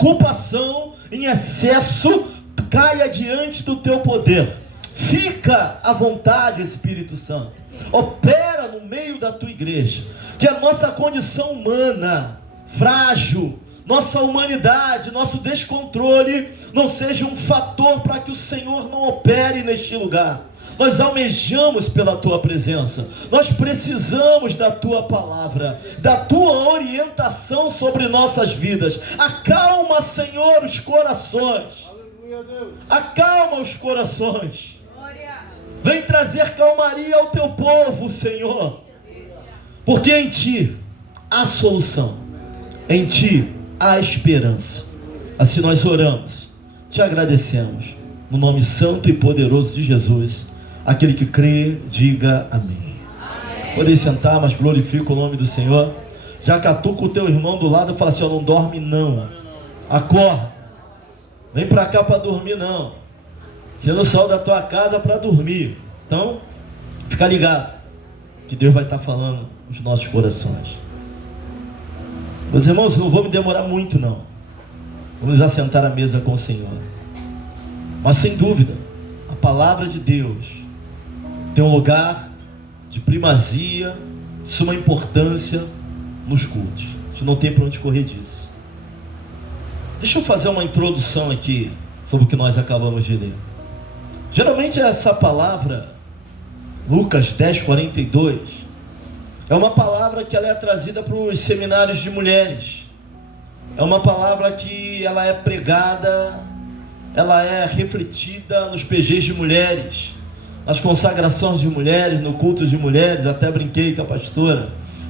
ocupação em excesso caia diante do teu poder. Fica à vontade, Espírito Santo. Opera no meio da tua igreja. Que a nossa condição humana, frágil, nossa humanidade, nosso descontrole não seja um fator para que o Senhor não opere neste lugar. Nós almejamos pela tua presença, nós precisamos da tua palavra, da tua orientação sobre nossas vidas. Acalma, Senhor, os corações. Acalma os corações. Vem trazer calmaria ao teu povo, Senhor, porque em ti há solução, em ti há esperança. Assim nós oramos, te agradecemos, no nome santo e poderoso de Jesus. Aquele que crê, diga amém. Podem sentar, mas glorifica o nome do Senhor. Já catuca o teu irmão do lado e fala assim: ó, não dorme não, acorda, vem para cá para dormir não. Você não saiu da tua casa para dormir. Então, fica ligado, que Deus vai estar falando nos nossos corações. Meus irmãos, não vou me demorar muito não. Vamos assentar à mesa com o Senhor. Mas sem dúvida, a palavra de Deus tem um lugar de primazia, de suma importância nos cultos. A gente não tem para onde correr disso. Deixa eu fazer uma introdução aqui sobre o que nós acabamos de ler. Geralmente essa palavra, Lucas 10:42, é uma palavra que ela é trazida para os seminários de mulheres. É uma palavra que ela é pregada, ela é refletida nos PGs de mulheres, nas consagrações de mulheres, no culto de mulheres. Até brinquei com a pastora,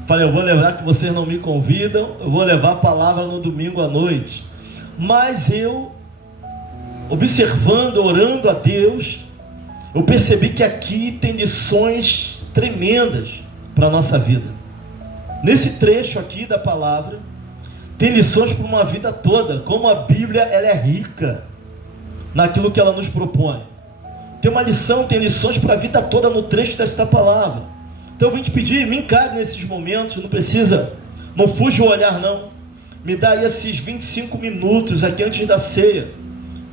falei: eu vou levar, que vocês não me convidam, eu vou levar a palavra no domingo à noite. Mas eu, observando, orando a Deus, eu percebi que aqui tem lições tremendas para a nossa vida. Nesse trecho aqui da palavra, tem lições para uma vida toda. Como a Bíblia ela é rica naquilo que ela nos propõe. Tem uma lição, tem lições para a vida toda no trecho desta palavra. Então eu vim te pedir, me encare nesses momentos, não precisa, não fuja o olhar não. Me dá aí esses 25 minutos aqui antes da ceia,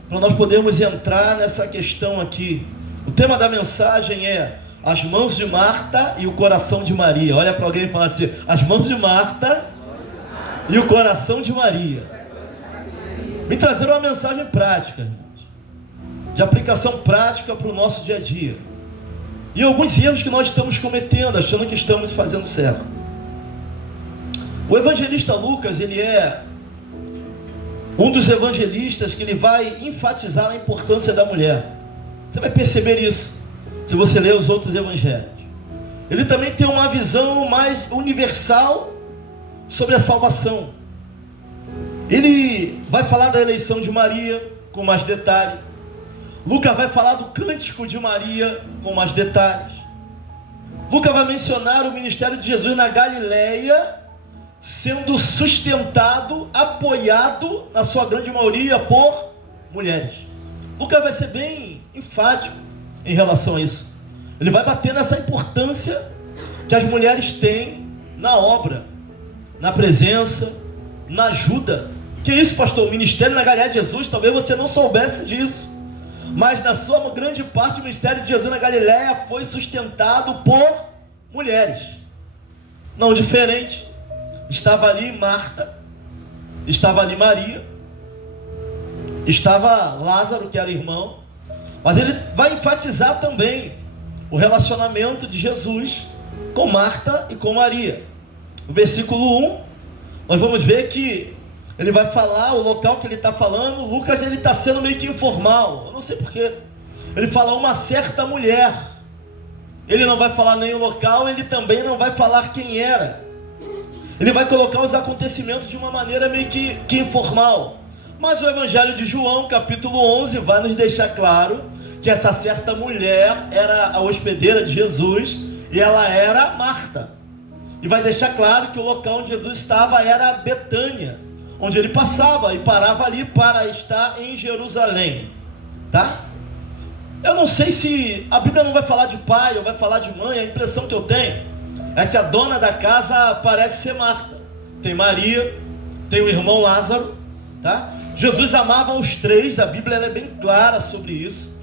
para nós podermos entrar nessa questão aqui. O tema da mensagem é as mãos de Marta e o coração de Maria. Olha para alguém e fala assim: as mãos de Marta e o coração de Maria. Me trazer uma mensagem prática, de aplicação prática para o nosso dia a dia, e alguns erros que nós estamos cometendo, achando que estamos fazendo certo. O evangelista Lucas, ele é um dos evangelistas que ele vai enfatizar a importância da mulher. Você vai perceber isso se você ler os outros evangelhos. Ele também tem uma visão mais universal sobre a salvação. Ele vai falar da eleição de Maria com mais detalhe. Lucas vai falar do cântico de Maria com mais detalhes. Lucas vai mencionar o ministério de Jesus na Galileia, sendo sustentado, apoiado, na sua grande maioria, por mulheres. Lucas vai ser bem enfático em relação a isso. Ele vai bater nessa importância que as mulheres têm na obra, na presença, na ajuda. Que isso, pastor? O ministério na Galileia de Jesus, talvez você não soubesse disso, mas na sua grande parte o ministério de Jesus na Galileia foi sustentado por mulheres. Não diferente. Estava ali Marta, estava ali Maria, estava Lázaro, que era irmão. Mas ele vai enfatizar também o relacionamento de Jesus com Marta e com Maria. No versículo 1, nós vamos ver que ele vai falar o local que ele está falando. Lucas, ele está sendo meio que informal, eu não sei porquê. Ele fala uma certa mulher. Ele não vai falar nem o local, ele também não vai falar quem era. Ele vai colocar os acontecimentos de uma maneira meio que informal. Mas o Evangelho de João, capítulo 11, vai nos deixar claro que essa certa mulher era a hospedeira de Jesus, e ela era Marta. E vai deixar claro que o local onde Jesus estava era Betânia, onde ele passava e parava ali para estar em Jerusalém, tá? Eu não sei se a Bíblia não vai falar de pai ou vai falar de mãe. A impressão que eu tenho é que a dona da casa parece ser Marta. Tem Maria, tem o irmão Lázaro, tá? Jesus amava os três, a Bíblia ela é bem clara sobre isso.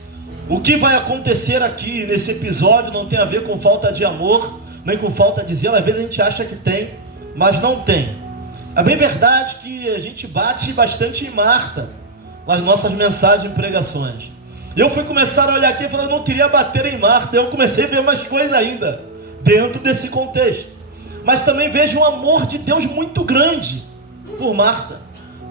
O que vai acontecer aqui nesse episódio não tem a ver com falta de amor, nem com falta de zelo. Às vezes a gente acha que tem, mas não tem. É bem verdade que a gente bate bastante em Marta nas nossas mensagens e pregações. Eu fui começar a olhar aqui e falei, eu não queria bater em Marta. Eu comecei a ver mais coisas ainda dentro desse contexto. Mas também vejo um amor de Deus muito grande por Marta.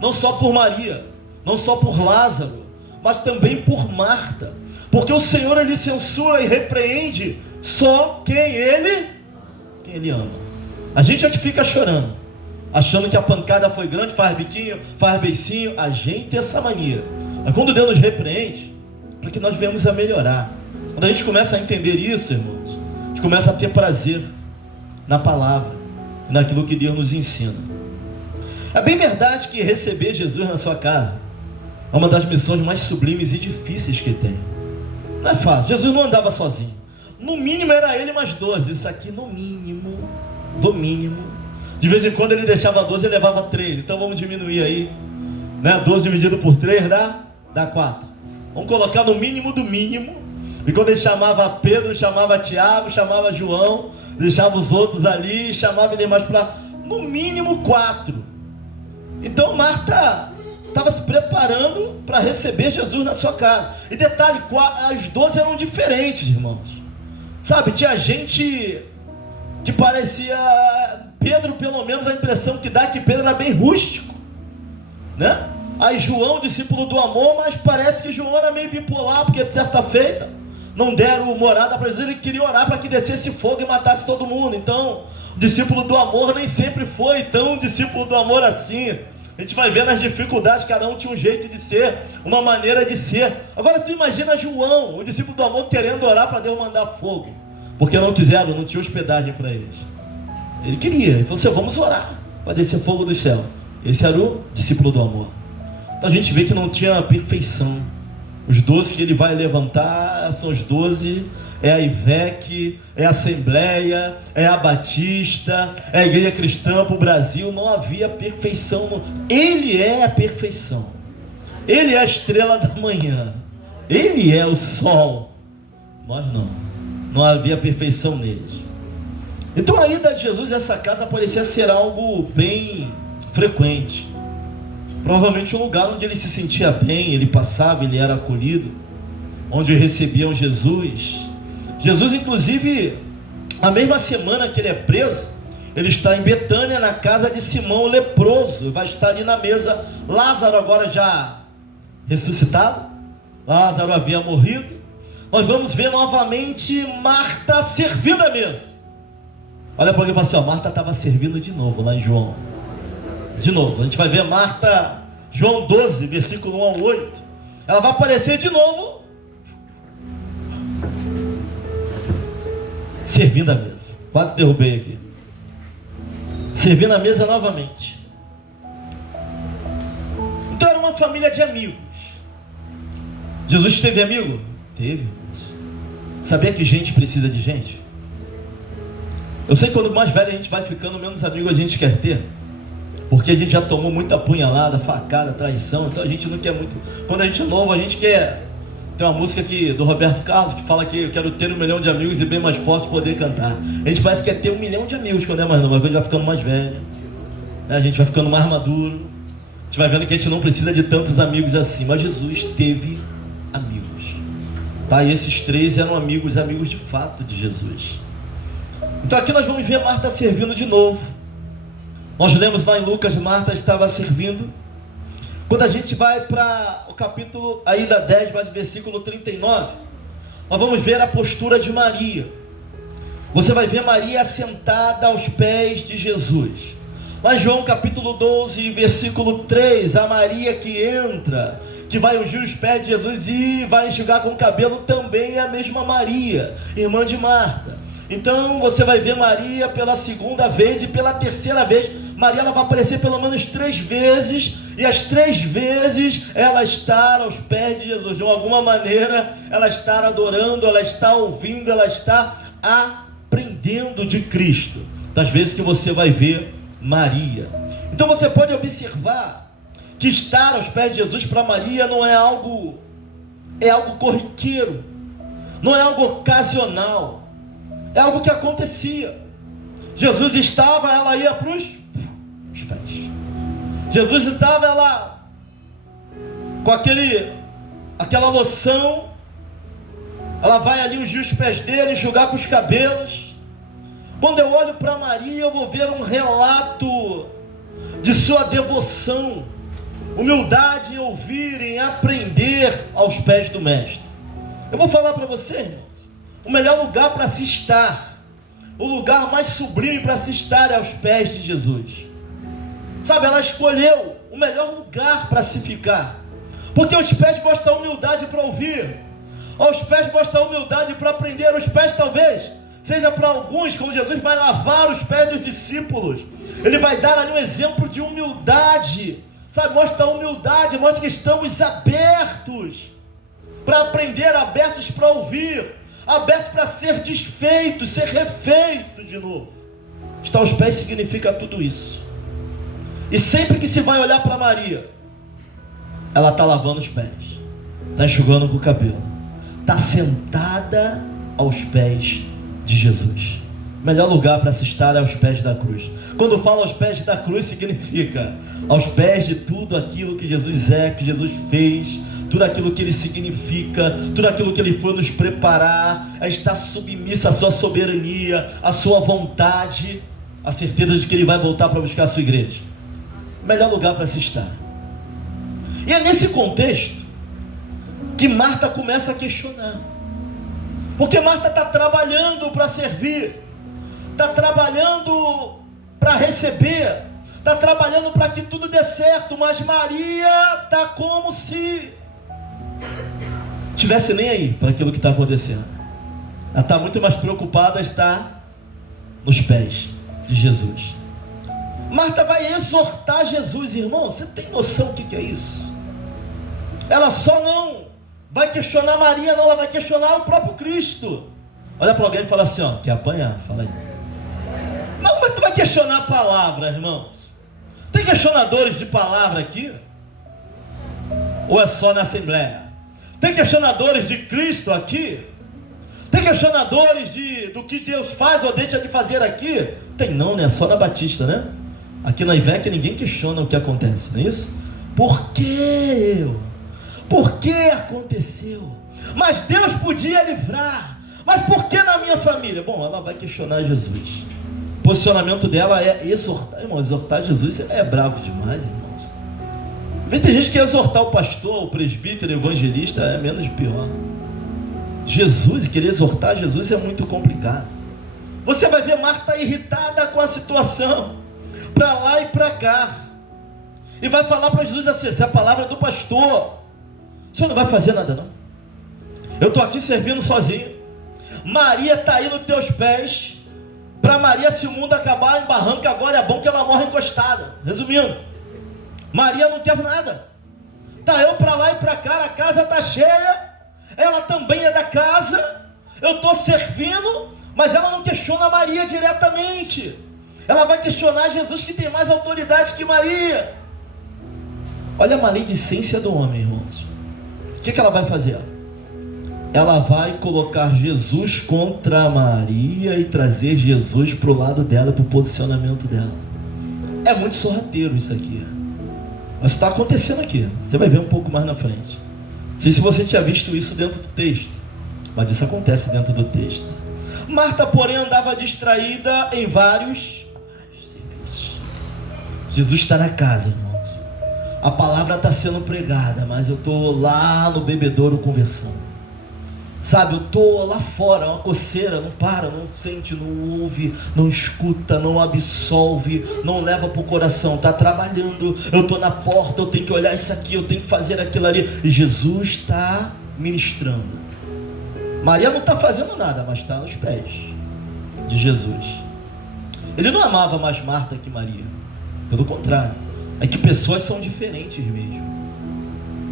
Não só por Maria, não só por Lázaro, mas também por Marta. Porque o Senhor, Ele censura e repreende só quem Ele ama. A gente fica chorando, achando que a pancada foi grande, faz biquinho, faz beicinho. A gente tem essa mania. Mas quando Deus nos repreende, para que nós venhamos a melhorar. Quando a gente começa a entender isso, irmãos, a gente começa a ter prazer na palavra, naquilo que Deus nos ensina. É bem verdade que receber Jesus na sua casa é uma das missões mais sublimes e difíceis que tem. Não é fácil. Jesus não andava sozinho. No mínimo era ele mais 12. Isso aqui no mínimo, do mínimo. De vez em quando ele deixava 12 e levava 3. Então vamos diminuir aí, né? 12 dividido por 3 dá 4. Vamos colocar no mínimo do mínimo. E quando ele chamava Pedro, chamava Tiago, chamava João, deixava os outros ali, chamava ele mais para, no mínimo 4. Então Marta estava se preparando para receber Jesus na sua casa. E detalhe, as 12 eram diferentes, irmãos. Sabe, tinha gente que parecia... Pedro, pelo menos a impressão que dá é que Pedro era bem rústico, né? Aí João, discípulo do amor, mas parece que João era meio bipolar, porque certa feita não deram morada para Jesus, ele queria orar para que descesse fogo e matasse todo mundo. Então, o discípulo do amor nem sempre foi tão discípulo do amor assim. A gente vai vendo as dificuldades, cada um tinha um jeito de ser, uma maneira de ser. Agora tu imagina João, o discípulo do amor, querendo orar para Deus mandar fogo, porque não quiseram, não tinha hospedagem para eles. Ele queria, ele falou assim, vamos orar para descer fogo do céu. Esse era o discípulo do amor. Então a gente vê que não tinha perfeição. Os 12 que ele vai levantar são os 12, é a IVEC, é a Assembleia, é a Batista, é a Igreja Cristã para o Brasil. Não havia perfeição. Ele é a perfeição. Ele é a estrela da manhã. Ele é o sol. Nós não. Não havia perfeição neles. Então a ida de Jesus a essa casa parecia ser algo bem frequente. Provavelmente um lugar onde ele se sentia bem, ele passava, ele era acolhido, onde recebiam Jesus. Jesus, inclusive, a mesma semana que ele é preso, ele está em Betânia, na casa de Simão o leproso, vai estar ali na mesa. Lázaro agora já ressuscitado, Lázaro havia morrido. Nós vamos ver novamente Marta servindo a mesa. Olha para alguém e fala assim, ó, Marta estava servindo de novo lá em João. De novo, a gente vai ver Marta, João 12, versículo 1 ao 8. Ela vai aparecer de novo, servindo a mesa. Quase derrubei aqui. Servindo a mesa novamente. Então era uma família de amigos. Jesus teve amigo? Teve. Sabia que gente precisa de gente? Eu sei que quando mais velho a gente vai ficando, menos amigo a gente quer ter. Porque a gente já tomou muita apunhalada, facada, traição. Então a gente não quer muito. Quando a gente é novo, a gente quer. Tem uma música aqui do Roberto Carlos que fala que eu quero ter 1 milhão de amigos e bem mais forte poder cantar. A gente parece que quer ter 1 milhão de amigos quando é mais novo. Mas quando a gente vai ficando mais velho, né? A gente vai ficando mais maduro. A gente vai vendo que a gente não precisa de tantos amigos assim. Mas Jesus teve amigos. Tá? E esses 3 eram amigos de fato de Jesus. Então aqui nós vamos ver Marta servindo de novo. Nós lemos lá em Lucas, Marta estava servindo. Quando a gente vai para o capítulo ainda 10, mas versículo 39, nós vamos ver a postura de Maria. Você vai ver Maria sentada aos pés de Jesus. Lá em João capítulo 12, versículo 3, a Maria que entra, que vai ungir os pés de Jesus e vai enxugar com o cabelo, também é a mesma Maria, irmã de Marta. Então você vai ver Maria pela segunda vez e pela terceira vez. Maria ela vai aparecer pelo menos 3 vezes, e as 3 vezes ela está aos pés de Jesus. De alguma maneira ela está adorando, ela está ouvindo, ela está aprendendo de Cristo, das vezes que você vai ver Maria. Então você pode observar que estar aos pés de Jesus para Maria não é algo, é algo corriqueiro, não é algo ocasional, é algo que acontecia. Jesus estava, ela ia para os pés. Jesus estava, ela com aquela loção, ela vai ali ungir os pés dele, enxugar com os cabelos. Quando eu olho para Maria, eu vou ver um relato de sua devoção, humildade em ouvir, em aprender aos pés do Mestre. Eu vou falar para você, irmãos, o melhor lugar para se estar, o lugar mais sublime para se estar é aos pés de Jesus. Sabe, ela escolheu o melhor lugar para se ficar, porque aos pés mostra a humildade para ouvir, aos pés mostra a humildade para aprender. Os pés talvez seja para alguns, quando Jesus vai lavar os pés dos discípulos, ele vai dar ali um exemplo de humildade, sabe, mostra a humildade, mostra que estamos abertos para aprender, abertos para ouvir, abertos para ser desfeito, ser refeito de novo. Estar aos pés significa tudo isso. E sempre que se vai olhar para Maria, ela está lavando os pés, está enxugando com o cabelo, está sentada aos pés de Jesus. O melhor lugar para se estar é aos pés da cruz. Quando eu falo aos pés da cruz, significa aos pés de tudo aquilo que Jesus é, que Jesus fez, tudo aquilo que Ele significa, tudo aquilo que Ele foi nos preparar, é estar submissa à sua soberania, à sua vontade, a certeza de que Ele vai voltar para buscar a sua igreja. O melhor lugar para se estar. E é nesse contexto que Marta começa a questionar, porque Marta está trabalhando para servir, está trabalhando para receber, está trabalhando para que tudo dê certo, mas Maria está como se tivesse nem aí para aquilo que está acontecendo. Ela está muito mais preocupada, está nos pés de Jesus. Marta vai exortar Jesus, irmão. Você tem noção do que é isso? Ela só não vai questionar Maria, não, ela vai questionar o próprio Cristo. Olha para alguém e fala assim, ó, quer apanhar? Fala aí. Não, mas tu vai questionar a palavra, irmãos. Tem questionadores de palavra aqui? Ou é só na Assembleia? Tem questionadores de Cristo aqui? Tem questionadores do que Deus faz ou deixa de fazer aqui? Tem não, né? Só na Batista, né? Aqui na IVEC ninguém questiona o que acontece, não é isso? Por que eu? Por que aconteceu? Mas Deus podia livrar. Mas por que na minha família? Bom, ela vai questionar Jesus. O posicionamento dela é exortar. Irmão, exortar Jesus é bravo demais, irmãos. Tem gente que exortar o pastor, o presbítero, o evangelista é menos pior. Jesus, querer exortar Jesus é muito complicado. Você vai ver Marta irritada com a situação, para lá e para cá, e vai falar para Jesus assim, essa é a palavra do pastor, o senhor não vai fazer nada não, eu estou aqui servindo sozinho, Maria está aí nos teus pés, para Maria, se o mundo acabar em barranco agora, é bom que ela morra encostada. Resumindo, Maria não quer nada, está eu para lá e para cá, a casa está cheia, ela também é da casa, eu estou servindo, mas ela não questiona Maria diretamente, ela vai questionar Jesus, que tem mais autoridade que Maria. Olha a maledicência do homem, irmãos. O que ela vai fazer? Ela vai colocar Jesus contra Maria e trazer Jesus para o lado dela, para o posicionamento dela. É muito sorrateiro isso aqui, mas está acontecendo aqui, você vai ver um pouco mais na frente. Não sei se você tinha visto isso dentro do texto, mas isso acontece dentro do texto. Marta, porém, andava distraída em vários serviços. Jesus está na casa, irmãos. A palavra está sendo pregada, mas eu estou lá no bebedouro conversando. Sabe, eu estou lá fora, uma coceira, não para, não sente, não ouve, não escuta, não absolve, não leva para o coração, está trabalhando, eu estou na porta, eu tenho que olhar isso aqui, eu tenho que fazer aquilo ali, e Jesus está ministrando. Maria não está fazendo nada, mas está aos pés de Jesus. Ele não amava mais Marta que Maria, pelo contrário, é que pessoas são diferentes mesmo.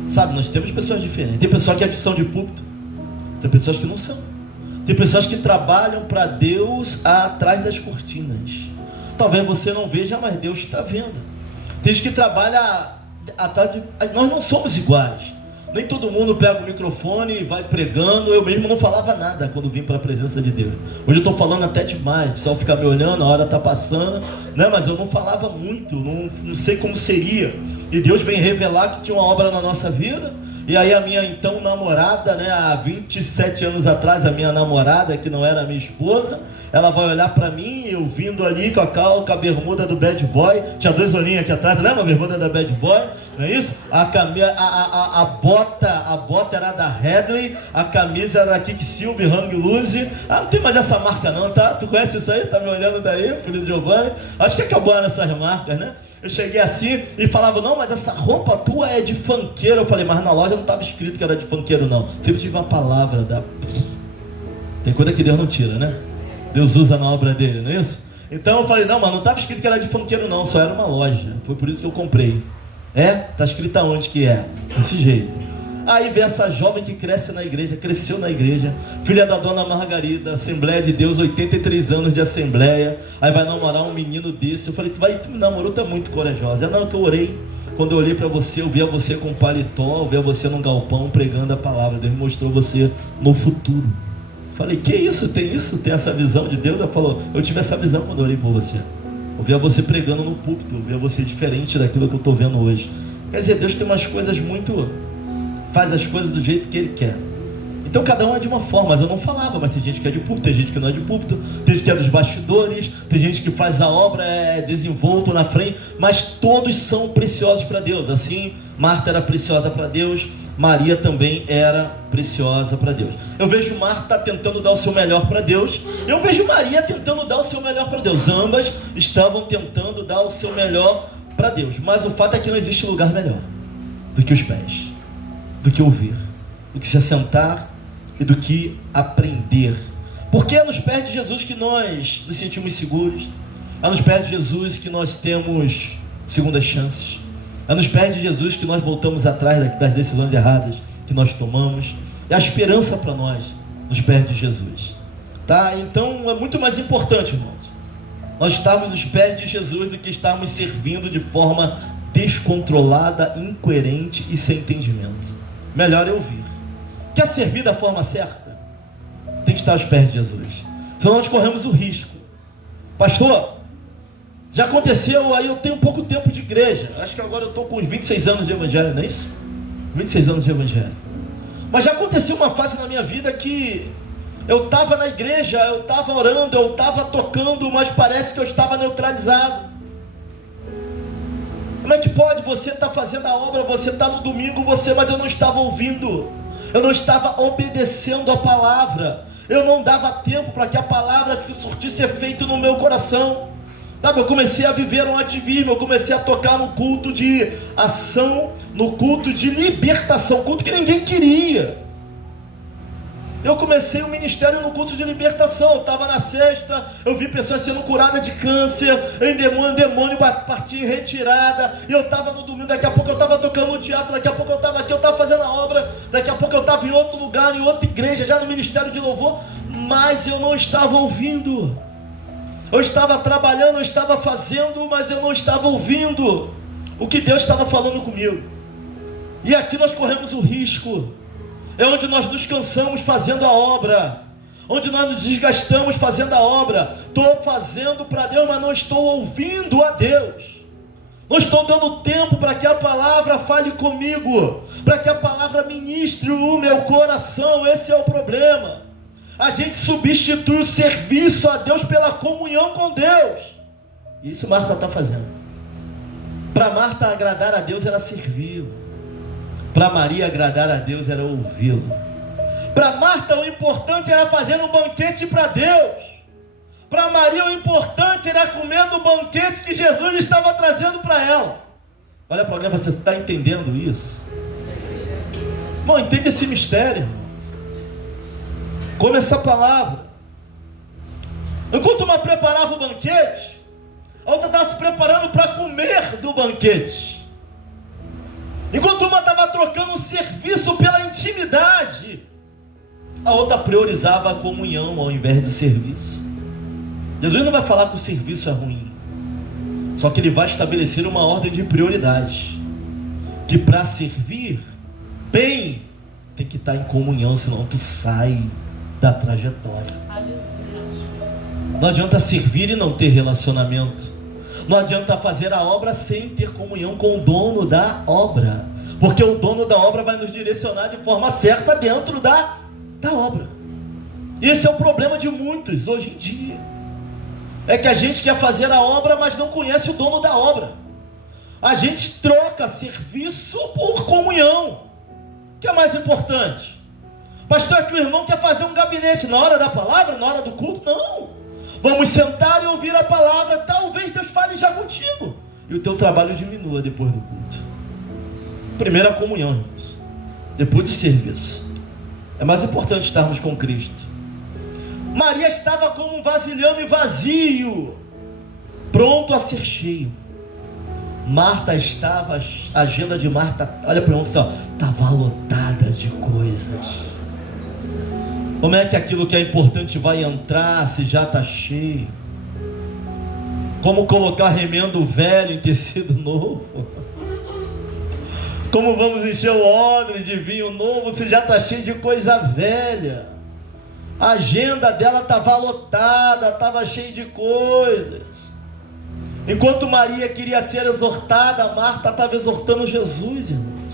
Sabe, nós temos pessoas diferentes, tem pessoas que são de púlpito, tem pessoas que não são. Tem pessoas que trabalham para Deus atrás das cortinas. Talvez você não veja, mas Deus está vendo. Tem gente que trabalha nós não somos iguais. Nem todo mundo pega o microfone e vai pregando. Eu mesmo não falava nada quando vim para a presença de Deus. Hoje eu estou falando até demais. O pessoal fica me olhando, a hora está passando, né? Mas eu não falava muito, não sei como seria. E Deus vem revelar que tinha uma obra na nossa vida. E aí a minha então namorada, né, há 27 anos atrás, a minha namorada, que não era minha esposa, ela vai olhar pra mim, eu vindo ali com a bermuda do Bad Boy, tinha 2 olhinhos aqui atrás, lembra a bermuda da Bad Boy? Não é isso? A bota era da Headley, a camisa era da Quicksilver, Hang Loose. Não tem mais essa marca não, tá? Tu conhece isso aí? Tá me olhando daí, filho de Giovanni? Acho que acabou nessas marcas, né? Eu cheguei assim e falava, não, mas essa roupa tua é de funkeiro. Eu falei, mas na loja não estava escrito que era de funkeiro não. Sempre tive uma palavra da... Tem coisa que Deus não tira, né? Deus usa na obra dele, não é isso? Então eu falei, não, mas não estava escrito que era de funkeiro não, só era uma loja. Foi por isso que eu comprei. Tá escrito aonde que é? Desse jeito. Aí vem essa jovem que cresce na igreja, cresceu na igreja, filha da dona Margarida, Assembleia de Deus, 83 anos de Assembleia. Aí vai namorar um menino desse. Eu falei, tu me namorou, tu é muito corajosa. Não, que eu orei, quando eu olhei para você, eu via você com paletó, eu via você num galpão pregando a palavra. Deus me mostrou você no futuro. Falei, que isso? Tem essa visão de Deus? Ela falou, eu tive essa visão quando eu orei por você. Eu via você pregando no púlpito, eu via você diferente daquilo que eu estou vendo hoje. Quer dizer, Deus tem umas coisas faz as coisas do jeito que Ele quer. Então cada um é de uma forma, mas eu não falava, mas tem gente que é de púlpito, tem gente que não é de púlpito, tem gente que é dos bastidores, tem gente que faz a obra, desenvolto na frente, mas todos são preciosos para Deus. Assim, Marta era preciosa para Deus, Maria também era preciosa para Deus. Eu vejo Marta tentando dar o seu melhor para Deus, eu vejo Maria tentando dar o seu melhor para Deus. Ambas estavam tentando dar o seu melhor para Deus, mas o fato é que não existe lugar melhor do que os pés, do que ouvir, do que se assentar e do que aprender. Porque é nos pés de Jesus que nós nos sentimos seguros, é nos pés de Jesus que nós temos segundas chances, é nos pés de Jesus que nós voltamos atrás das decisões erradas que nós tomamos. É a esperança para nós nos pés de Jesus, tá? Então é muito mais importante, irmãos, nós estarmos nos pés de Jesus do que estarmos servindo de forma descontrolada, incoerente e sem entendimento. Melhor é ouvir. Quer servir da forma certa? Tem que estar aos pés de Jesus. Senão nós corremos o risco. Pastor, já aconteceu, aí eu tenho pouco tempo de igreja. Acho que agora eu estou com uns 26 anos de evangelho, não é isso? 26 anos de evangelho. Mas já aconteceu uma fase na minha vida que eu estava na igreja, eu estava orando, eu estava tocando, mas parece que eu estava neutralizado. Como é que pode? Você está fazendo a obra, você está no domingo, mas eu não estava ouvindo, eu não estava obedecendo a palavra, eu não dava tempo para que a palavra se surtisse efeito no meu coração. Sabe, eu comecei a viver um ativismo, eu comecei a tocar no culto de ação, no culto de libertação, culto que ninguém queria. Eu comecei o ministério no culto de libertação. Eu estava na sexta, eu vi pessoas sendo curadas de câncer, demônio partir em retirada, e eu estava no domingo, daqui a pouco eu estava tocando no teatro, daqui a pouco eu estava aqui, eu estava fazendo a obra, daqui a pouco eu estava em outro lugar, em outra igreja, já no ministério de louvor, mas eu não estava ouvindo. Eu estava trabalhando, eu estava fazendo, mas eu não estava ouvindo o que Deus estava falando comigo. E aqui nós corremos o risco. É onde nós nos cansamos fazendo a obra, onde nós nos desgastamos fazendo a obra. Estou fazendo para Deus, mas não estou ouvindo a Deus. Não estou dando tempo para que a palavra fale comigo, para que a palavra ministre o meu coração. Esse é o problema. A gente substitui o serviço a Deus pela comunhão com Deus. Isso Marta está fazendo. Para Marta agradar a Deus era servi-lo. Para Maria agradar a Deus era ouvi-lo. Para Marta o importante era fazer um banquete para Deus. Para Maria o importante era comer do banquete que Jesus estava trazendo para ela. Olha para alguém, você está entendendo isso? Bom, entende esse mistério. Come essa palavra. Enquanto uma preparava o banquete, a outra estava se preparando para comer do banquete. Enquanto uma estava trocando o serviço pela intimidade, a outra priorizava a comunhão ao invés do serviço. Jesus não vai falar que o serviço é ruim, só que Ele vai estabelecer uma ordem de prioridades. que para servir bem tem que estar em comunhão, senão tu sai da trajetória. Não adianta servir e não ter relacionamento. Não adianta fazer a obra sem ter comunhão com o dono da obra, porque o dono da obra vai nos direcionar de forma certa dentro da obra. Esse é o problema de muitos hoje em dia. É que a gente quer fazer a obra, mas não conhece o dono da obra. A gente troca serviço por comunhão. O que é mais importante? Pastor, é que o irmão quer fazer um gabinete na hora da palavra, na hora do culto? Não. Vamos sentar e ouvir a palavra. Talvez Deus fale já contigo e o teu trabalho diminua depois do culto. Primeiro a comunhão, irmãos. Depois o serviço. É mais importante estarmos com Cristo. Maria estava como um vasilhame vazio, pronto a ser cheio. Marta estava, a agenda de Marta, olha para o irmão, estava lotada de coisas. Como é que aquilo que é importante vai entrar se já está cheio? Como colocar remendo velho em tecido novo? Como vamos encher o odre de vinho novo se já está cheio de coisa velha? A agenda dela estava lotada, estava cheia de coisas. Enquanto Maria queria ser exortada, Marta estava exortando Jesus, irmãos.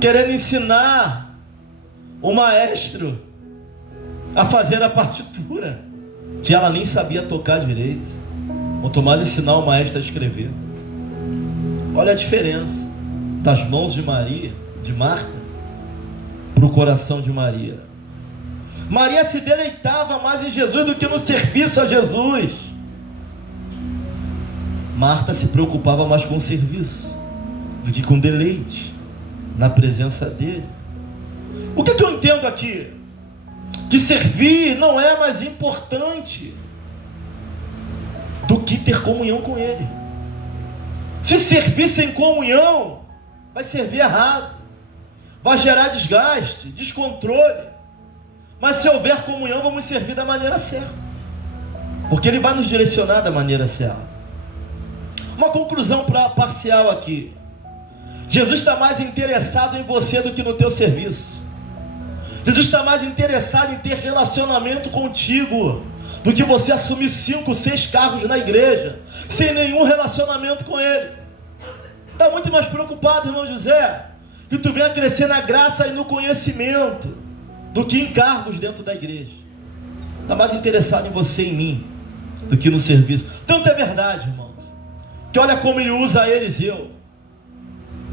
Querendo ensinar o maestro a fazer a partitura, que ela nem sabia tocar direito. Quanto mais ensinar o maestro a escrever. Olha a diferença das mãos de Maria, de Marta, para o coração de Maria. Maria se deleitava mais em Jesus do que no serviço a Jesus. Marta se preocupava mais com o serviço do que com deleite na presença dele. O que eu entendo aqui? Que servir não é mais importante do que ter comunhão com ele. Se servir sem comunhão, vai servir errado, vai gerar desgaste, descontrole. Mas se houver comunhão, vamos servir da maneira certa, porque ele vai nos direcionar da maneira certa. Uma conclusão parcial aqui: Jesus está mais interessado em você do que no teu serviço. Jesus está mais interessado em ter relacionamento contigo do que você assumir 5, 6 cargos na igreja sem nenhum relacionamento com ele. Está muito mais preocupado, irmão José, que tu venha crescer na graça e no conhecimento do que em cargos dentro da igreja. Está mais interessado em você e em mim do que no serviço. Tanto é verdade, irmãos, que olha como ele usa Eliseu.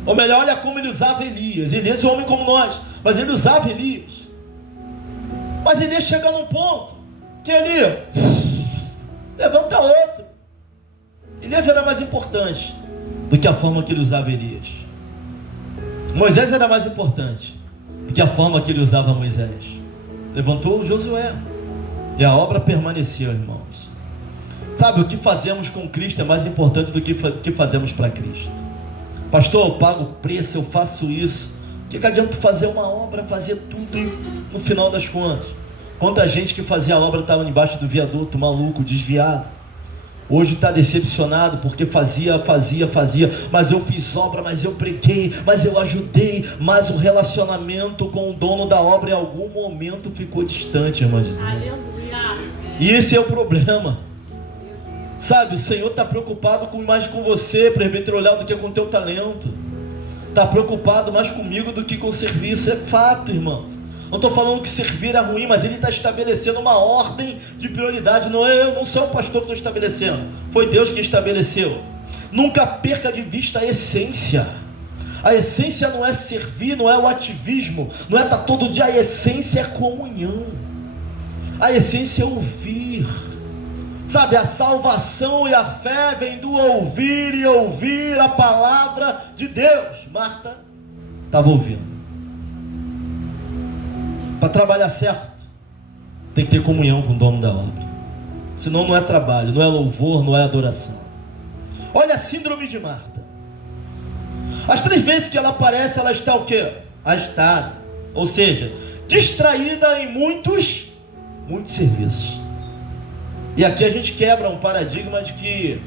Ou melhor, olha como ele usava Elias. Elias é um homem como nós, mas ele usava Elias. Mas Elias chega num ponto que Elias levanta outro. Elias era mais importante do que a forma que ele usava Elias. Moisés era mais importante do que a forma que ele usava Moisés. Levantou Josué e a obra permaneceu, irmãos. Sabe, o que fazemos com Cristo é mais importante do que o que fazemos para Cristo. Pastor, eu pago o preço, eu faço isso. O que adianta fazer uma obra, fazer tudo e no final das contas? Quanta gente que fazia a obra estava embaixo do viaduto, maluco, desviado. Hoje está decepcionado porque fazia, mas eu fiz obra, mas eu preguei, mas eu ajudei, mas o relacionamento com o dono da obra em algum momento ficou distante, irmã Gisele. Aleluia. E esse é o problema. Sabe, o Senhor está preocupado mais com você, presbítero Léo, do que com o teu talento. Está preocupado mais comigo do que com o serviço. É fato, irmão. Não estou falando que servir é ruim, mas ele está estabelecendo uma ordem de prioridade. Eu não sou o pastor que estou estabelecendo, foi Deus que estabeleceu. Nunca perca de vista a essência. A essência não é servir, não é o ativismo, não é estar todo dia. A essência é comunhão. A essência é ouvir. Sabe, a salvação e a fé vem do ouvir e ouvir a palavra de Deus. Marta estava ouvindo. Para trabalhar certo, tem que ter comunhão com o dono da obra. Senão não é trabalho, não é louvor, não é adoração. Olha a síndrome de Marta. As 3 vezes que ela aparece, ela está o quê? Agitada. Ou seja, distraída em muitos serviços. E aqui a gente quebra um paradigma de que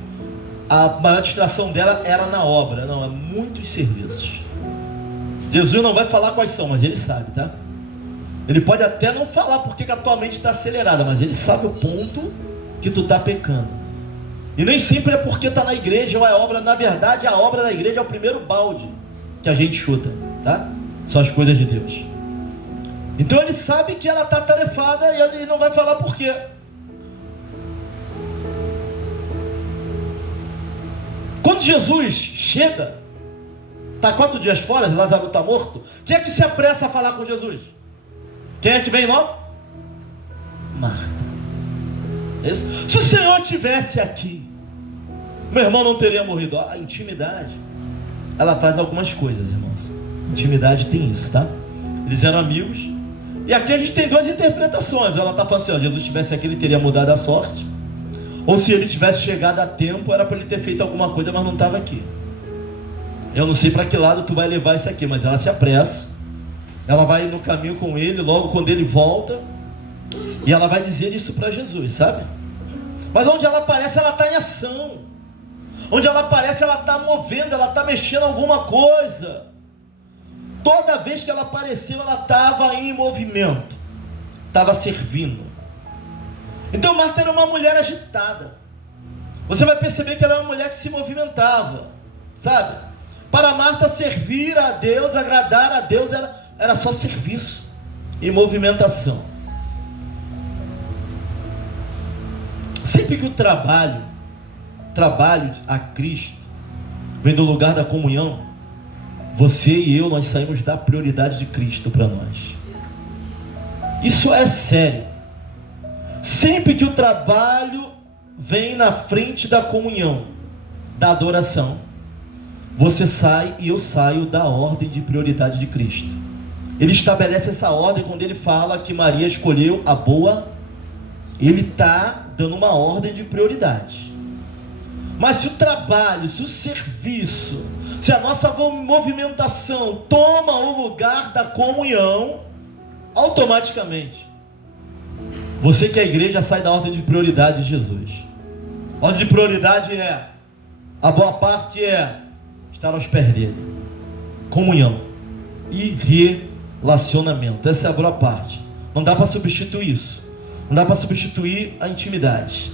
a maior distração dela era na obra. Não, é muitos serviços. Jesus não vai falar quais são, mas ele sabe, tá? Ele pode até não falar porque que a tua mente está acelerada, mas ele sabe o ponto que tu está pecando. E nem sempre é porque está na igreja ou é obra. Na verdade, a obra da igreja é o primeiro balde que a gente chuta, tá? São as coisas de Deus. Então ele sabe que ela está atarefada e ele não vai falar por quê. Quando Jesus chega, está 4 dias fora, Lázaro está morto, quem é que se apressa a falar com Jesus? Quem é que vem logo? Marta. Se o Senhor estivesse aqui, meu irmão não teria morrido. A intimidade, ela traz algumas coisas, irmãos. Intimidade tem isso, tá? Eles eram amigos. E aqui a gente tem 2 interpretações. Ela está falando assim, ó, Jesus estivesse aqui, ele teria mudado a sorte. Ou se ele tivesse chegado a tempo, era para ele ter feito alguma coisa, mas não estava aqui. Eu não sei para que lado tu vai levar isso aqui, mas ela se apressa. Ela vai no caminho com ele, logo quando ele volta, e ela vai dizer isso para Jesus, sabe? Mas onde ela aparece, ela está em ação. Onde ela aparece, ela está movendo, ela está mexendo alguma coisa. Toda vez que ela apareceu, ela estava em movimento, estava servindo. Então Marta era uma mulher agitada. Você vai perceber que ela era uma mulher que se movimentava, sabe? Para Marta, servir a Deus, agradar a Deus, era só serviço e movimentação. Sempre que o trabalho a Cristo vem do lugar da comunhão, você e eu, nós saímos da prioridade de Cristo para nós. Isso é sério. Sempre que o trabalho vem na frente da comunhão, da adoração, você sai e eu saio da ordem de prioridade de Cristo. Ele estabelece essa ordem quando ele fala que Maria escolheu a boa. Ele está dando uma ordem de prioridade. Mas se o trabalho, se o serviço, se a nossa movimentação toma o lugar da comunhão, automaticamente você que é a igreja sai da ordem de prioridade de Jesus. A ordem de prioridade é, a boa parte é estar aos pés dele, comunhão e relacionamento. Essa é a boa parte. Não dá para substituir isso. Não dá para substituir a intimidade.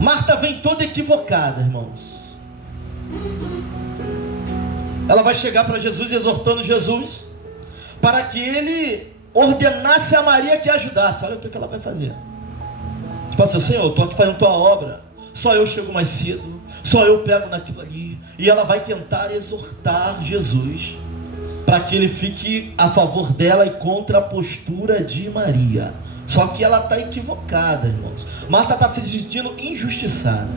Marta vem toda equivocada, irmãos. Ela vai chegar para Jesus, exortando Jesus, para que ele ordenasse a Maria que a ajudasse. Olha o que ela vai fazer. Tipo assim, Senhor, eu estou aqui fazendo tua obra, só eu chego mais cedo, só eu pego naquilo ali. E ela vai tentar exortar Jesus, para que ele fique a favor dela e contra a postura de Maria. Só que ela está equivocada, irmãos. Marta está se sentindo injustiçada.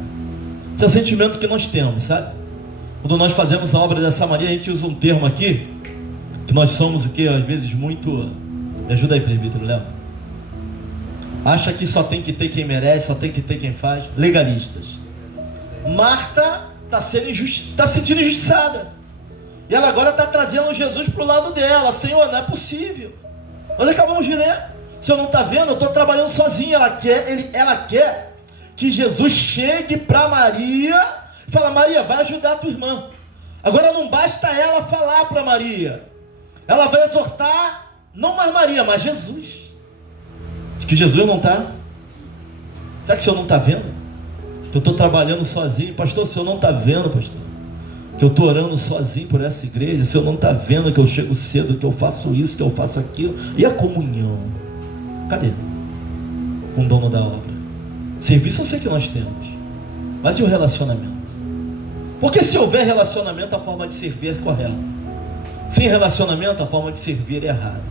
Esse é o sentimento que nós temos, sabe? Quando nós fazemos a obra dessa Maria, a gente usa um termo aqui, que nós somos o que? Às vezes muito... Me ajuda aí, presbítero, Léo. Acha que só tem que ter quem merece, só tem que ter quem faz. Legalistas. Marta está sentindo injustiçada. E ela agora está trazendo Jesus para o lado dela. Senhor, não é possível. Nós acabamos de ler. O Senhor não está vendo? Eu estou trabalhando sozinha. Ela quer que Jesus chegue para Maria e fala, Maria, vai ajudar a tua irmã. Agora não basta ela falar para Maria. Ela vai exortar, não mais Maria, mas Jesus. Diz que Jesus não está. Será que o Senhor não está vendo? Que eu estou trabalhando sozinho. Pastor, o Senhor não está vendo, pastor? Que eu estou orando sozinho por essa igreja. O Senhor não está vendo que eu chego cedo, que eu faço isso, que eu faço aquilo. E a comunhão? Cadê? Com o dono da obra. Serviço eu sei que nós temos. Mas e o relacionamento? Porque se houver relacionamento, a forma de servir é correta. Sem relacionamento, a forma de servir é errada.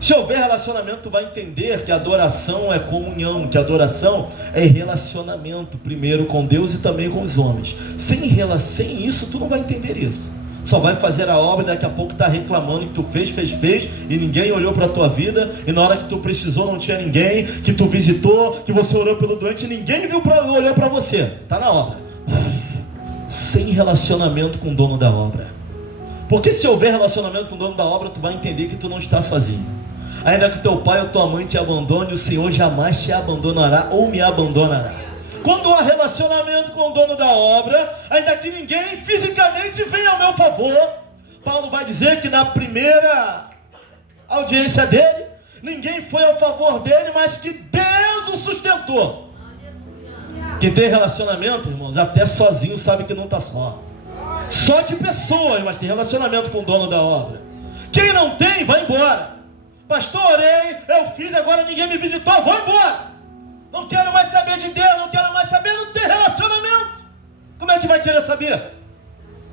Se houver relacionamento, tu vai entender que adoração é comunhão, que adoração é relacionamento, primeiro com Deus e também com os homens. Sem isso, tu não vai entender isso. Só vai fazer a obra e daqui a pouco está reclamando que tu fez e ninguém olhou para a tua vida, e na hora que tu precisou não tinha ninguém, que tu visitou, que você orou pelo doente, ninguém olhou para você. Está na obra. Sem relacionamento com o dono da obra. Porque se houver relacionamento com o dono da obra, tu vai entender que tu não está sozinho. Ainda que teu pai ou tua mãe te abandone, o Senhor jamais te abandonará ou me abandonará. Quando há relacionamento com o dono da obra, ainda que ninguém fisicamente venha ao meu favor, Paulo vai dizer que na primeira audiência dele, ninguém foi ao favor dele, mas que Deus o sustentou. Quem tem relacionamento, irmãos, até sozinho sabe que não está só. Só de pessoas, mas tem relacionamento com o dono da obra. Quem não tem, vai embora. Pastor, orei, eu fiz, agora ninguém me visitou, vou embora. Não quero mais saber de Deus, não quero mais saber, não tem relacionamento. Como é que vai querer saber?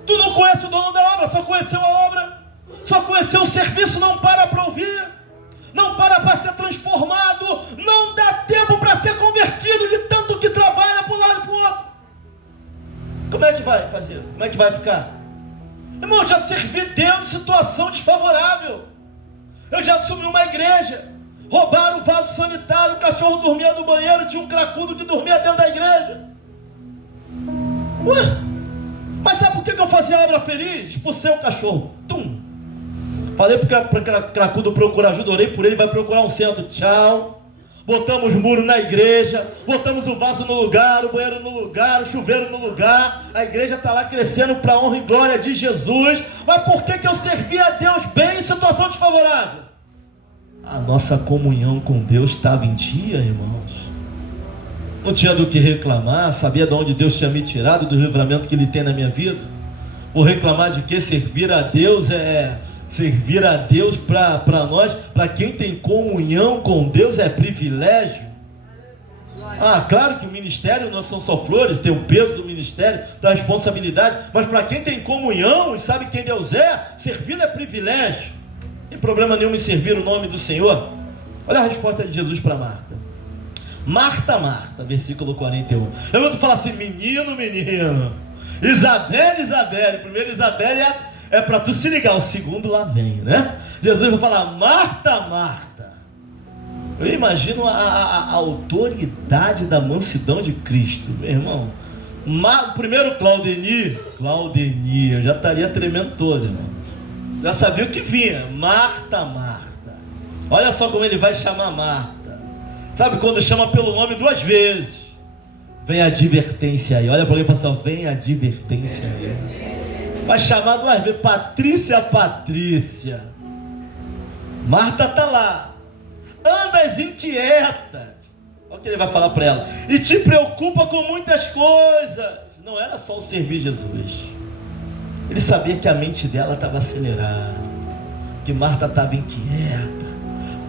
Tu não conhece o dono da obra, só conheceu a obra, só conheceu o serviço, não para ouvir, não para ser transformado, não dá tempo para ser convertido de tanto que trabalha para um lado e para o outro. Como é que vai fazer? Como é que vai ficar? Irmão, eu já servi Deus em situação desfavorável. Eu já assumi uma igreja, roubaram o vaso sanitário, o cachorro dormia no banheiro, tinha um cracudo que dormia dentro da igreja. Ué, mas sabe por que eu fazia a obra feliz? Expulsei o cachorro. Tum. Falei para o cracudo procurar ajuda, orei por ele, vai procurar um centro. Tchau. Botamos muro na igreja, botamos o vaso no lugar, o banheiro no lugar, o chuveiro no lugar. A igreja está lá crescendo para a honra e glória de Jesus. Mas por que eu servi a Deus bem em situação desfavorável? A nossa comunhão com Deus estava em dia, irmãos. Não tinha do que reclamar, sabia de onde Deus tinha me tirado, do livramento que Ele tem na minha vida. Vou reclamar de que servir a Deus servir a Deus para nós, para quem tem comunhão com Deus, é privilégio. Ah, claro que o ministério não são só flores, tem o peso do ministério, da responsabilidade, mas para quem tem comunhão e sabe quem Deus é, servir é privilégio. Não tem problema nenhum em servir o nome do Senhor. Olha a resposta de Jesus para Marta. Marta, Marta, versículo 41. Eu vou falar assim, menino, Isabelle, primeiro Isabelle é para tu se ligar, o segundo lá vem, né? Jesus vai falar, Marta, Marta. Eu imagino a autoridade da mansidão de Cristo, meu irmão. O primeiro Claudemir, eu já estaria tremendo todo, irmão. Já sabia o que vinha, Marta, Marta. Olha só como ele vai chamar Marta. Sabe quando chama pelo nome duas vezes? Vem a advertência aí, olha para ele e fala assim, vem a advertência aí. Vai chamar duas vezes, Patrícia. Marta está lá, andas inquieta. Olha o que ele vai falar para ela. E te preocupa com muitas coisas. Não era só o servir Jesus. Ele sabia que a mente dela estava acelerada, que Marta estava inquieta.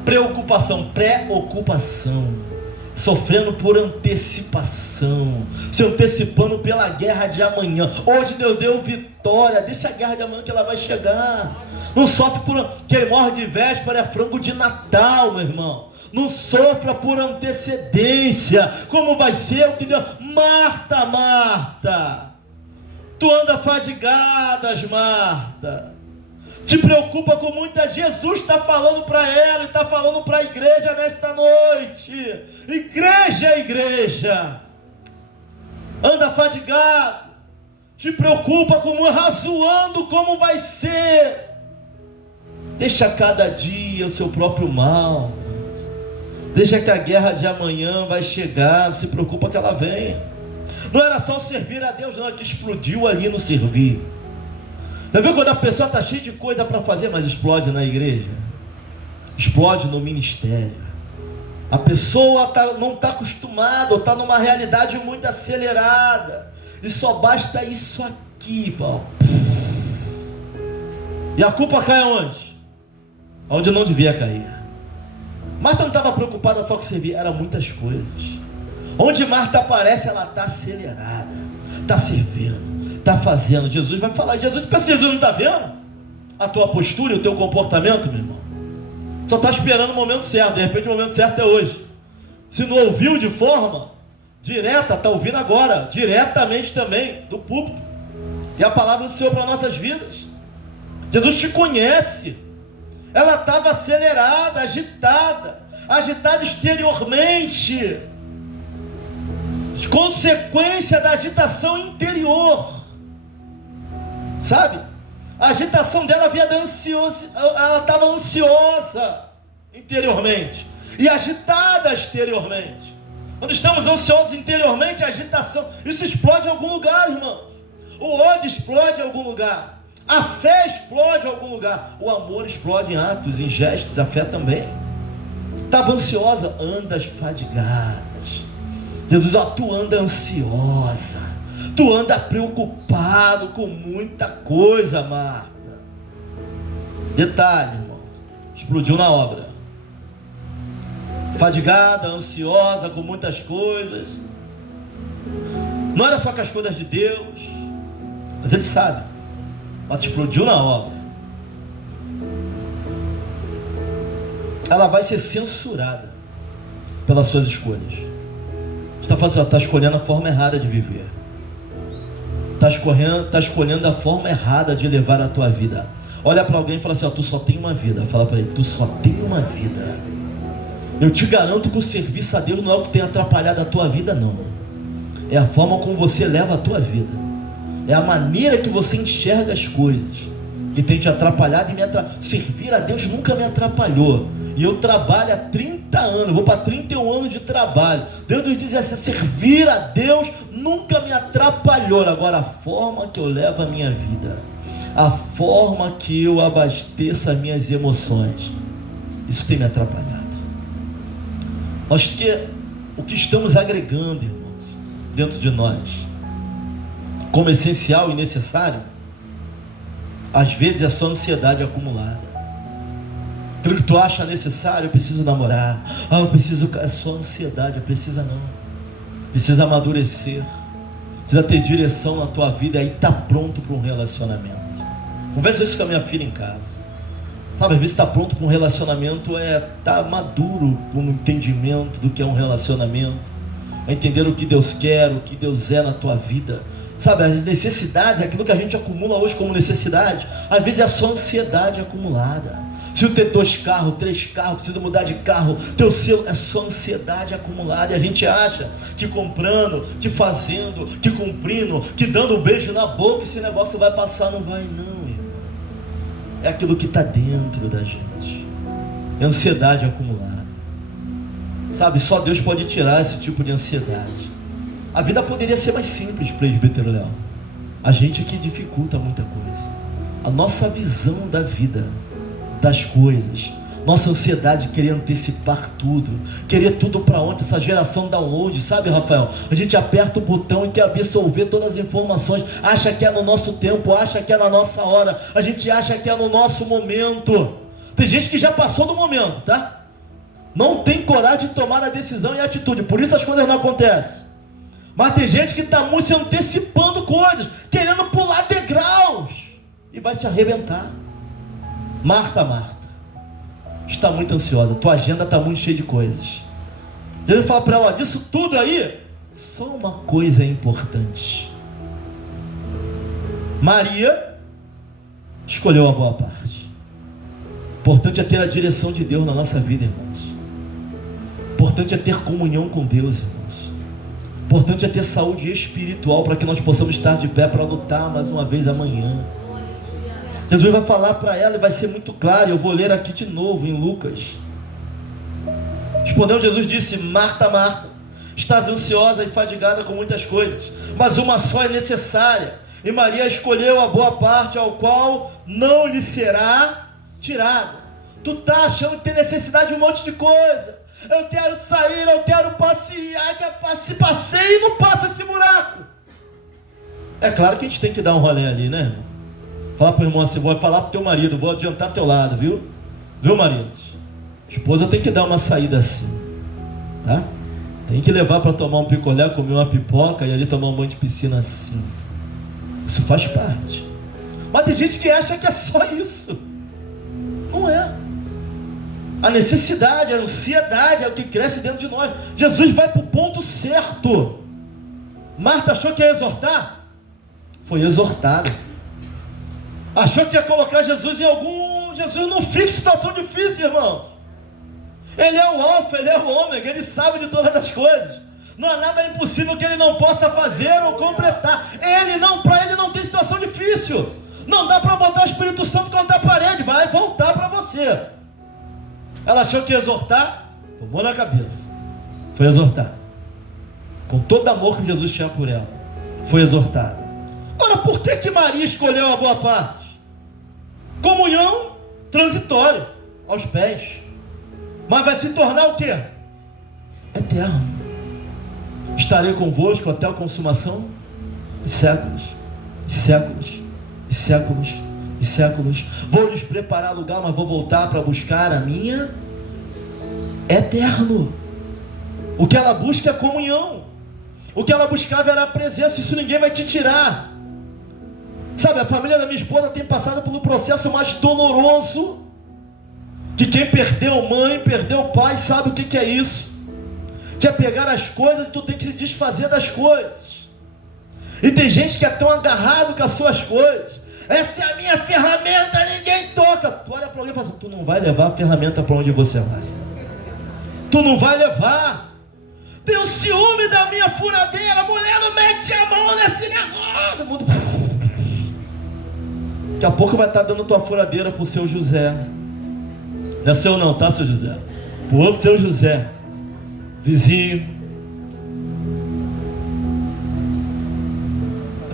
Preocupação. Sofrendo por antecipação, se antecipando pela guerra de amanhã. Hoje Deus deu vitória, deixa a guerra de amanhã que ela vai chegar. Não sofre por... Quem morre de véspera é frango de Natal, meu irmão. Não sofra por antecedência. Como vai ser o que Deus... Marta, tu anda fadigadas, Marta. Te preocupa com muita. Jesus está falando para ela e está falando para a igreja nesta noite. Igreja, anda fadigado, te preocupa com razoando como vai ser. Deixa cada dia o seu próprio mal. Deixa que a guerra de amanhã vai chegar. Não se preocupa que ela venha. Não era só o servir a Deus, não, é que explodiu ali no servir. Já viu quando a pessoa está cheia de coisa para fazer, mas explode na igreja? Explode no ministério. A pessoa não está acostumada, ou está numa realidade muito acelerada. E só basta isso aqui, Paulo. E a culpa cai aonde? Onde não devia cair. Marta não estava preocupada só com servir, eram muitas coisas. Onde Marta aparece, ela está acelerada, está servindo, está fazendo. Jesus vai falar. Jesus não está vendo a tua postura e o teu comportamento, meu irmão? Só está esperando o momento certo. De repente o momento certo é hoje. Se não ouviu de forma direta, está ouvindo agora, diretamente também do púlpito. E a palavra do Senhor para nossas vidas. Jesus te conhece. Ela estava acelerada, agitada exteriormente, consequência da agitação interior. Sabe? A agitação dela havia da ela estava ansiosa interiormente e agitada exteriormente. Quando estamos ansiosos interiormente, a agitação, isso explode em algum lugar, irmão. O ódio explode em algum lugar. A fé explode em algum lugar. O amor explode em atos, em gestos, a fé também. Estava ansiosa, andas fadigadas. Jesus, ó, tu anda ansiosa. Tu anda preocupado com muita coisa, Marta. Detalhe, irmão, explodiu na obra. Fadigada, ansiosa com muitas coisas. Não era só com as coisas de Deus, mas ele sabe. Mas explodiu na obra. Ela vai ser censurada pelas suas escolhas. Você está escolhendo a forma errada de viver. Está escolhendo a forma errada de levar a tua vida. Olha para alguém e fala assim, ó, tu só tem uma vida. Fala para ele, tu só tem uma vida. Eu te garanto que o serviço a Deus não é o que tem atrapalhado a tua vida, não. É a forma como você leva a tua vida. É a maneira que você enxerga as coisas que tem te atrapalhado e me atrapalhado. Servir a Deus nunca me atrapalhou. E eu trabalho há 30 anos, vou para 31 anos de trabalho. Desde os 17, servir a Deus nunca me atrapalhou. Agora, a forma que eu levo a minha vida, a forma que eu abasteço as minhas emoções, isso tem me atrapalhado. O que estamos agregando, irmãos, dentro de nós, como essencial e necessário, às vezes é só ansiedade acumulada. Aquilo que tu acha necessário, eu preciso namorar, eu preciso, é só ansiedade, precisa não, precisa amadurecer, precisa ter direção na tua vida, aí está pronto para um relacionamento. Conversa isso com a minha filha em casa. Sabe, às vezes está pronto para um relacionamento, está maduro com um entendimento do que é um relacionamento, a entender o que Deus quer, o que Deus é na tua vida. Sabe, as necessidades, aquilo que a gente acumula hoje como necessidade, às vezes é só ansiedade acumulada. Se eu ter 2 carros, 3 carros, precisa mudar de carro, teu selo, é só ansiedade acumulada. E a gente acha que comprando, que fazendo, que cumprindo, que dando um beijo na boca, esse negócio vai passar. Não vai não, irmão. É aquilo que está dentro da gente. É ansiedade acumulada. Sabe, só Deus pode tirar esse tipo de ansiedade. A vida poderia ser mais simples, presbítero Léo. A gente aqui dificulta muita coisa. A nossa visão da vida, das coisas, nossa ansiedade de querer antecipar tudo, querer tudo para ontem, essa geração download, sabe, Rafael? A gente aperta o botão e quer absorver todas as informações, acha que é no nosso tempo, acha que é na nossa hora, a gente acha que é no nosso momento. Tem gente que já passou do momento, tá? Não tem coragem de tomar a decisão e a atitude, por isso as coisas não acontecem. Mas tem gente que está muito se antecipando coisas, querendo pular degraus, e vai se arrebentar. Marta, está muito ansiosa, tua agenda está muito cheia de coisas. Deus fala para ela, ó, disso tudo aí, só uma coisa é importante. Maria escolheu a boa parte. Importante é ter a direção de Deus na nossa vida, irmãos. Importante é ter comunhão com Deus, irmãos. Importante é ter saúde espiritual para que nós possamos estar de pé para lutar mais uma vez amanhã. Jesus vai falar para ela e vai ser muito claro. Eu vou ler aqui de novo em Lucas. Respondeu Jesus, disse: Marta, Marta, estás ansiosa e fadigada com muitas coisas, mas uma só é necessária. E Maria escolheu a boa parte, ao qual não lhe será tirada. Tu está achando que tem necessidade de um monte de coisa. Eu quero sair, eu quero passear, se passeie e não passa esse buraco. É claro que a gente tem que dar um rolê ali, né? Fala para o irmão assim, vou falar para o teu marido, vou adiantar teu lado, viu? Viu, marido? Esposa tem que dar uma saída assim, tá? Tem que levar para tomar um picolé, comer uma pipoca e ali tomar um banho de piscina assim. Isso faz parte. Mas tem gente que acha que é só isso. Não é. A necessidade, a ansiedade é o que cresce dentro de nós. Jesus vai para o ponto certo. Marta achou que ia exortar? Foi exortada. Achou que ia colocar Jesus em algum... Jesus não fica em situação difícil, irmão. Ele é o alfa, ele é o ômega, ele sabe de todas as coisas. Não há nada impossível que ele não possa fazer ou completar. Para ele não tem situação difícil. Não dá para botar o Espírito Santo contra a parede, vai voltar para você. Ela achou que ia exortar, tomou na cabeça. Foi exortar. com todo amor que Jesus tinha por ela, foi exortada. Ora, por que Maria escolheu a boa parte? Comunhão transitória, aos pés, mas vai se tornar o quê? Eterno. Estarei convosco até a consumação de séculos, e séculos, e séculos, e séculos. Vou lhes preparar lugar, mas vou voltar para buscar a minha. Eterno. O que ela busca é comunhão. O que ela buscava era a presença. Isso ninguém vai te tirar. Sabe, a família da minha esposa tem passado pelo processo mais doloroso, que quem perdeu mãe, perdeu pai, sabe o que é isso. Que é pegar as coisas e tu tem que se desfazer das coisas. E tem gente que é tão agarrado com as suas coisas. Essa é a minha ferramenta, ninguém toca. Tu olha para alguém e fala assim, tu não vai levar a ferramenta para onde você vai. Tu não vai levar. Tem o ciúme da minha furadeira. A mulher não mete a mão nesse negócio. Daqui a pouco vai estar dando tua furadeira pro seu José. Não é seu não, tá, seu José? Pro outro seu José, vizinho.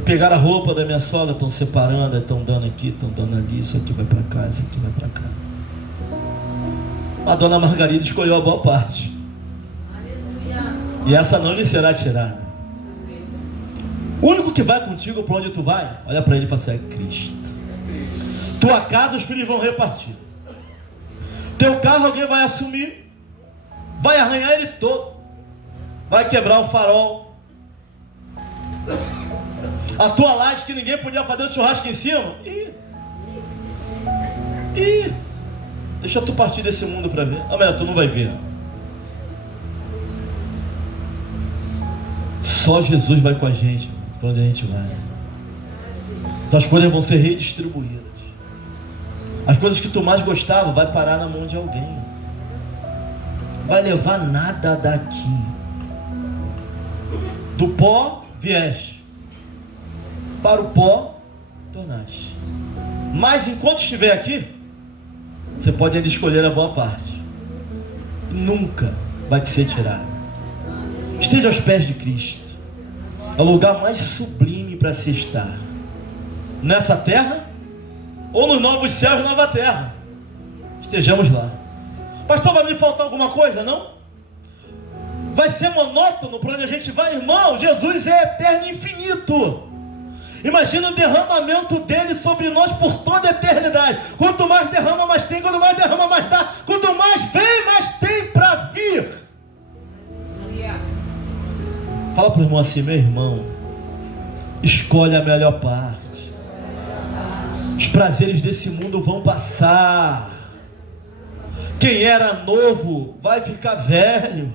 Pegaram a roupa da minha sogra, estão separando, estão dando aqui, estão dando ali. Isso aqui vai para cá, isso aqui vai para cá. A dona Margarida escolheu a boa parte. E essa não lhe será tirada. O único que vai contigo para onde tu vai, olha para ele e fala assim, é Cristo. Tua casa os filhos vão repartir. Teu carro alguém vai assumir. Vai arranhar ele todo. Vai quebrar o farol. A tua laje que ninguém podia fazer o churrasco em cima. Deixa tu partir desse mundo para ver. Ou melhor, tu não vai ver. Só Jesus vai com a gente para onde a gente vai. Então as coisas vão ser redistribuídas. As coisas que tu mais gostava vai parar na mão de alguém. Vai levar nada daqui. Do pó vieste, para o pó tornaste. Mas enquanto estiver aqui, você pode ainda escolher a boa parte. Nunca vai te ser tirada. Esteja aos pés de Cristo. É o lugar mais sublime para se estar. Nessa terra, ou nos novos céus e nova terra. Estejamos lá. Pastor, vai me faltar alguma coisa? Não? Vai ser monótono para onde a gente vai? Irmão, Jesus é eterno e infinito. Imagina o derramamento dele sobre nós por toda a eternidade. Quanto mais derrama, mais tem. Quanto mais derrama, mais dá. Quanto mais vem, mais tem para vir. Fala para o irmão assim, meu irmão, escolhe a melhor parte. Os prazeres desse mundo vão passar. Quem era novo vai ficar velho.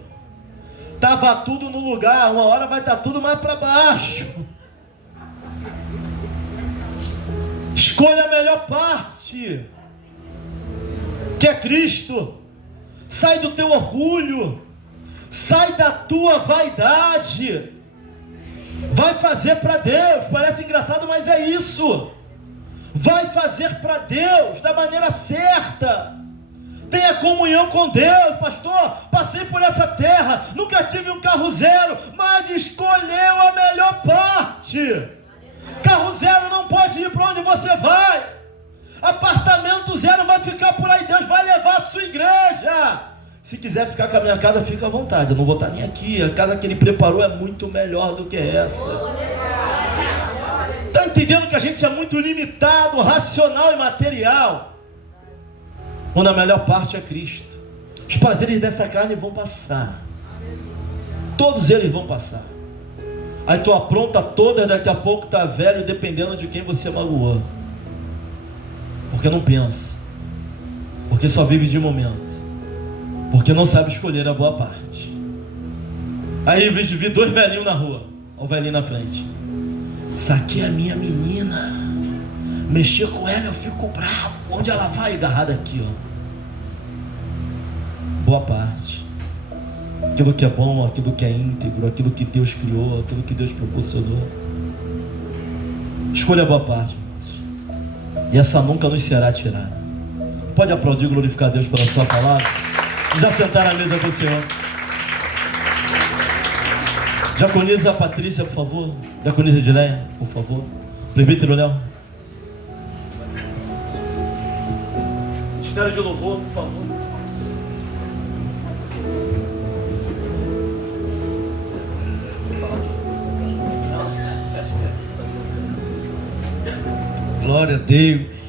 Estava tudo no lugar, uma hora vai estar tudo mais para baixo. Escolha a melhor parte, que é Cristo. Sai do teu orgulho, sai da tua vaidade. Vai fazer para Deus. Parece engraçado, mas é isso. Vai fazer para Deus da maneira certa. Tenha comunhão com Deus. Pastor, passei por essa terra, nunca tive um carro zero, mas escolheu a melhor parte. Carro zero não pode ir para onde você vai. Apartamento zero vai ficar por aí. Deus vai levar a sua igreja. Se quiser ficar com a minha casa, fica à vontade. Eu não vou estar nem aqui. A casa que ele preparou é muito melhor do que essa. Está entendendo que a gente é muito limitado, racional e material? Quando a melhor parte é Cristo. Os prazeres dessa carne vão passar. Todos eles vão passar. Aí tu apronta todas, daqui a pouco tá velho, dependendo de quem você magoou. Porque não pensa. Porque só vive de momento. Porque não sabe escolher a boa parte. Aí vi dois velhinhos na rua. Olha o velhinho na frente. Isso aqui é a minha menina. Mexer com ela eu fico bravo. Onde ela vai? Agarrada aqui, ó. Boa parte. Aquilo que é bom, aquilo que é íntegro, aquilo que Deus criou, aquilo que Deus proporcionou. Escolha a boa parte. E essa nunca nos será tirada. Pode aplaudir e glorificar a Deus pela sua palavra. Já sentar à mesa com o Senhor. Diaconisa Patrícia, por favor. Diaconisa Edileia, por favor. Presbítero Léo. Ministério de louvor, por favor. Glória a Deus.